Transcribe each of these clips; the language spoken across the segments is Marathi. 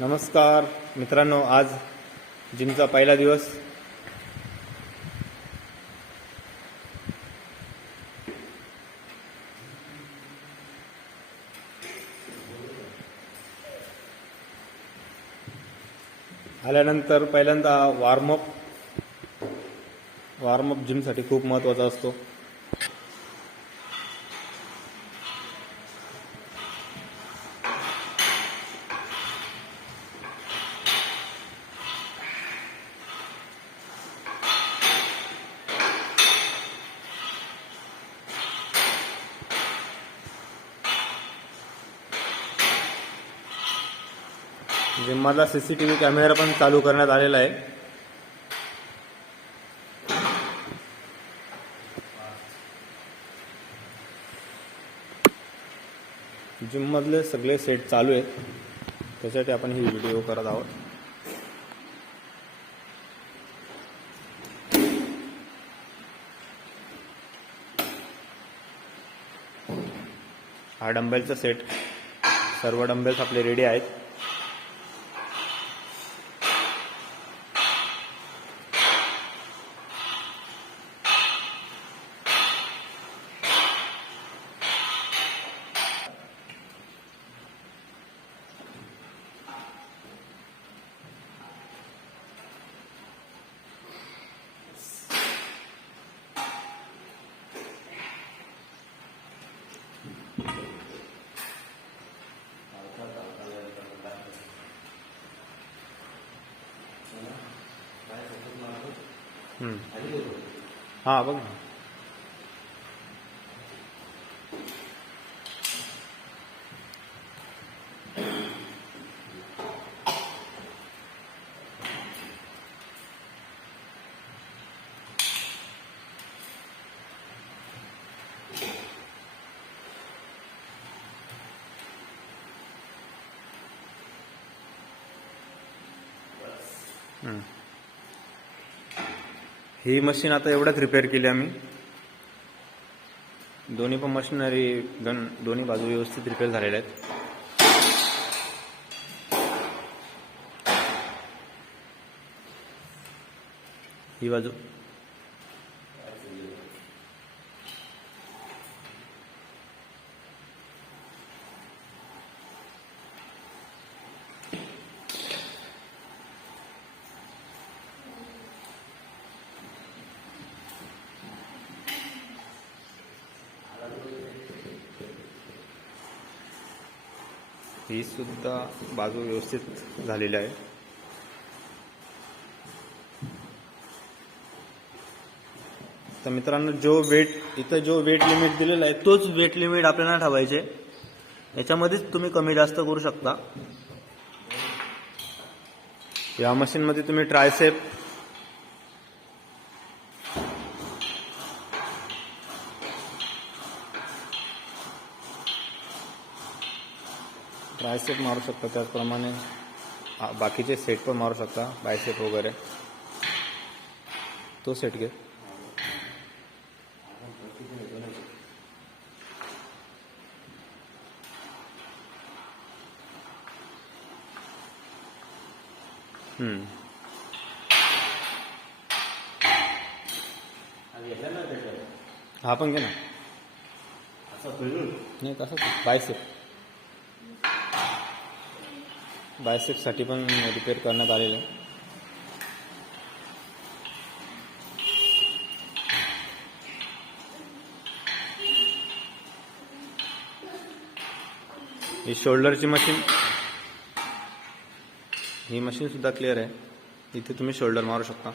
नमस्कार मित्रांनो आज जिमचा पहिला दिवस. आल्यानंतर पहिल्यांदा वॉर्मअप वॉर्मअप जिमसाठी खूप महत्त्वाचा असतो. जिममधला C C T V camera पण चालू करण्यात आलेला आहे. जिममधले सगळे सेट चालू आहेत. त्यासाठी आपण ही व्हिडिओ करत आहोत. हा डंबेलचा सेट सर्व डंबेल्स आपले रेडी आहेत. हा बघ ना हम्म. ही मशीन आता एवढ्यात रिपेअर केली आम्ही. दोन्ही पण मशिनरी गन दोन्ही बाजू व्यवस्थित रिपेअर झालेल्या आहेत. ही बाजू. ही सुद्धा बाजू व्यवस्थित झालेली आहे. तर मित्रांनो जो वेट इथं जो वेट लिमिट दिलेला आहे तोच वेट लिमिट आपल्याला ठेवायचे याच्यामध्येच तुम्ही कमी जास्त करू शकता. या मशीनमध्ये तुम्ही ट्रायसेप ट्रायसेप मारू शकता त्याचप्रमाणे बाकीचे सेट पण मारू शकता बायसेप वगैरे. तो सेट घे. हा पण घे ना. नाही कसं बायसेप बायसेपसाठी पण रिपेअर करण्यात आलेलं आहे. ही शोल्डरची मशीन ही मशीन सुद्धा क्लिअर आहे. इथे तुम्ही शोल्डर मारू शकता.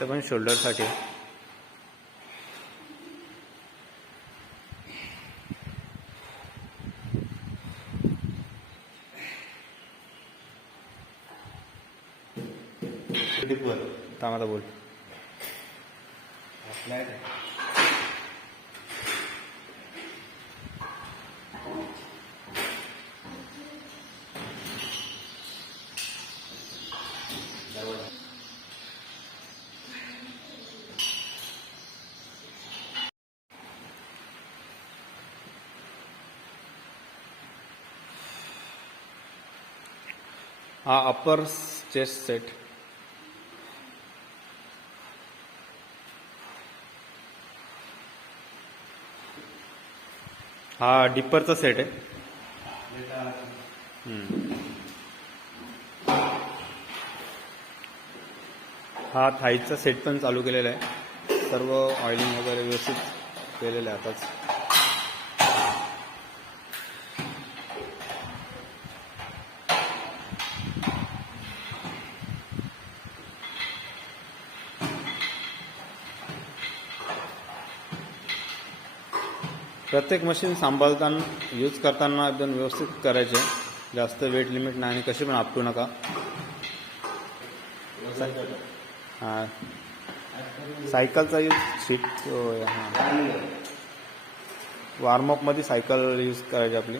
इथं पण शोल्डरसाठी. थांब आता बोल. हा अपर चेस्ट सेट हा डिप्परचा सेट आहे. हा थाईचा सेट पण चालू केलेला आहे. सर्व ऑइलिंग वगैरे व्यवस्थित केलेलं आहे आताच. प्रत्येक मशीन सांभाळताना यूज करताना एकदम व्यवस्थित करायचे. जास्त वेट लिमिट नाही आणि कशी पण आपटू नका. हां. सायकलचा यूज सीट हां. वॉर्मअपमध्ये सायकल यूज करायची आपली.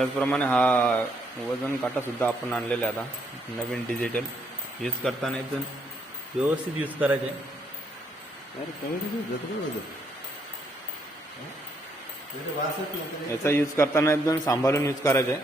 त्याचप्रमाणे हा वजन काटा सुद्धा आपण आणलेला आहे आता नवीन डिजिटल यूज करताना एकदम व्यवस्थित यूज करायचे. याचा यूज करताना एकदम सांभाळून यूज करायचे.